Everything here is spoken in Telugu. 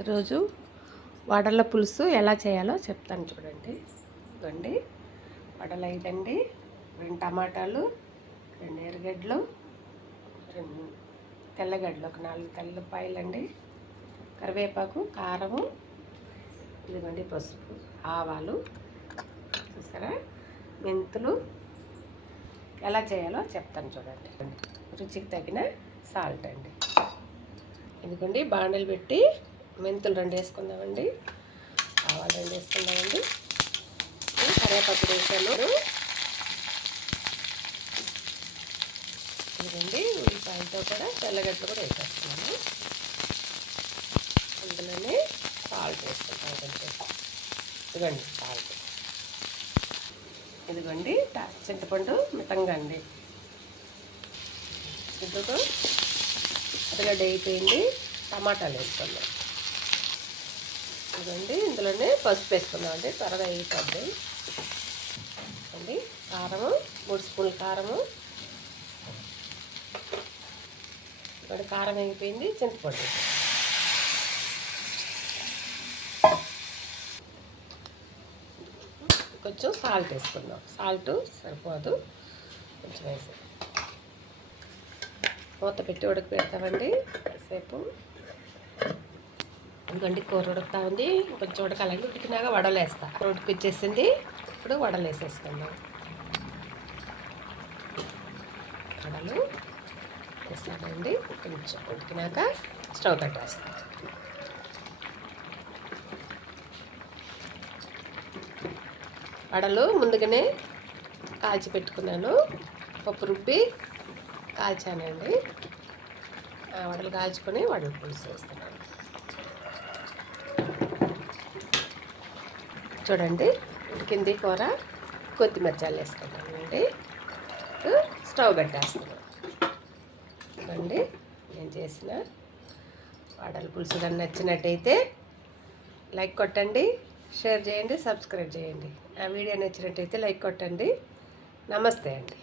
ఈరోజు వడల పులుసు ఎలా చేయాలో చెప్తాను చూడండి. ఇదిగోండి వడలు 5 అండి, 2 టమాటాలు, 2 ఎర్రగడ్డలు, 2 తెల్లగడ్డలు, ఒక 4 తెల్లపాయలు అండి, కరివేపాకు, కారము, ఇదిగోండి పసుపు, ఆవాలు, చూసారా, మెంతులు. ఎలా చేయాలో చెప్తాను చూడండి. రుచికి తగిన సాల్ట్ అండి. ఇదిగోండి బాండలు పెట్టి మెంతులు 2 వేసుకుందామండి, ఆవాలు 2 వేసుకుందామండి, కరివేపాకు వేసాను. ఇదిగోండి ఉల్లిపాయలతో కూడా తెల్లగడ్డలు కూడా వేసేస్తున్నాను. అందులోనే సాల్ట్ వేసుకుంటాం కొంచెం. ఇదిగోండి సాల్ట్. ఇదిగోండి చింతపండు మితంగా అండి. ఇప్పుడు అరగడ్డ అయిపోయింది, టమాటాలు వేసుకుందాం. ఇదిగోండి ఇందులోనే పసుపు వేసుకుందాం అండి, త్వరగా అయిపోద్ది అండి. కారము 3 స్పూన్ల కారము, ఇక్కడ కారం అయిపోయింది. చింతపండు, కొంచెం సాల్ట్ వేసుకుందాం. సాల్ట్ సరిపోదు, కొంచెం వేసి మూత పెట్టి ఉడకపెడతామండి కాసేపు. ఎందుకంటే కూర ఉడుకుతా ఉంది, కొంచెం ఉడకాలండి. ఉడికినాక వడలు వేస్తా. ఉడికిచ్చేసింది, ఇప్పుడు వడలు వేసేసుకుందాం. వడలు వేస్తానండి, కొంచెం ఉడికినాక స్టవ్ కట్టేస్తాం. వడలు ముందుగానే కాల్చి పెట్టుకున్నాను, పప్పు రుబ్బి కాల్చానండి. వడలు కాల్చుకొని వడల పులుసు వేస్తున్నాను. చూడండి ఉడికింది కూర. కొత్తిమీర చల్లు వేసుకుంటానండి. స్టవ్ పెట్టేస్తున్నాను. చూడండి నేను చేసిన వడల పులుసు కానీ నచ్చినట్టయితే లైక్ కొట్టండి, షేర్ చేయండి, సబ్స్క్రైబ్ చేయండి. ఆ వీడియో నచ్చినట్టయితే లైక్ కొట్టండి. నమస్తే అండి.